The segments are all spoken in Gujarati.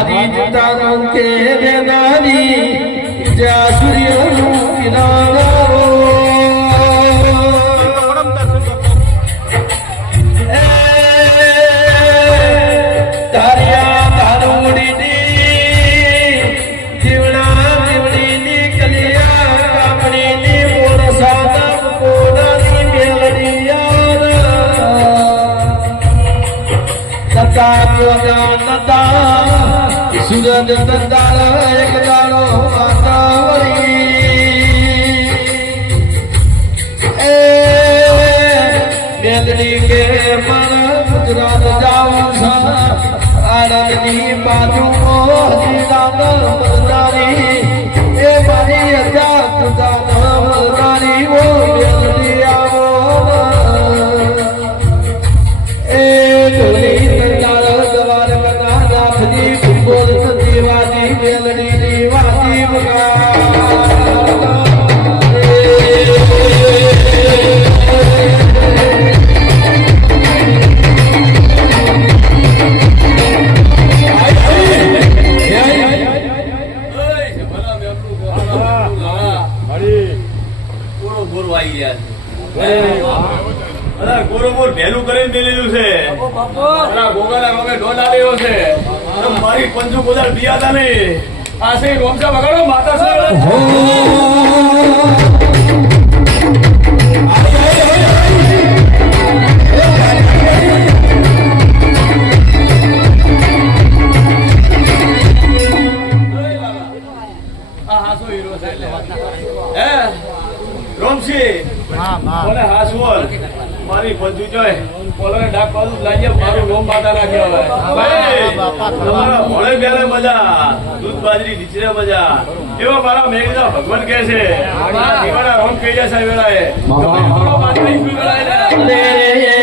મારી જતા કે નારી જ્યાં સૂર્યનું કિનારો સુરજ દંદાળ એક દાડો વાતાવરી એ મેલડી કે મન ગુજરાત બાજુ છે અરે ગોરો ગોર ભેલું કરીને મેલેલું છે. અરે ગોગાના રોગે ઢોલ છે. મારી પંજુ ગોદાળ બિયાતા નહીં. આ છે રોમસા વગાડો માતા હે રોમસી બોલે હાસવોલ મારી પંજુ જોય. બોલે ડાક પાડું લાગ્યા મારું રોમ માતા નાખ્યો હવે તમારા ભોળે બેલે મજા દૂધ બાજરી નીચે મજા. એવા મારા મેઘના ભગવાન કહે છે. મારા રોમ કહી જાય વેળાએ. તમે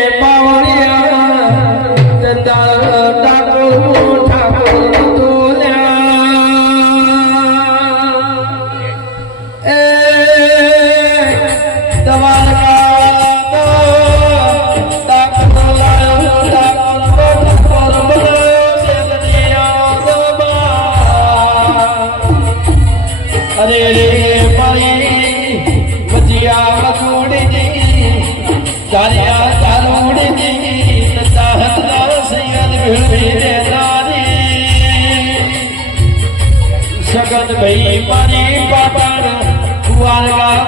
સગન ભાઈ મારી પાપણ કુવાર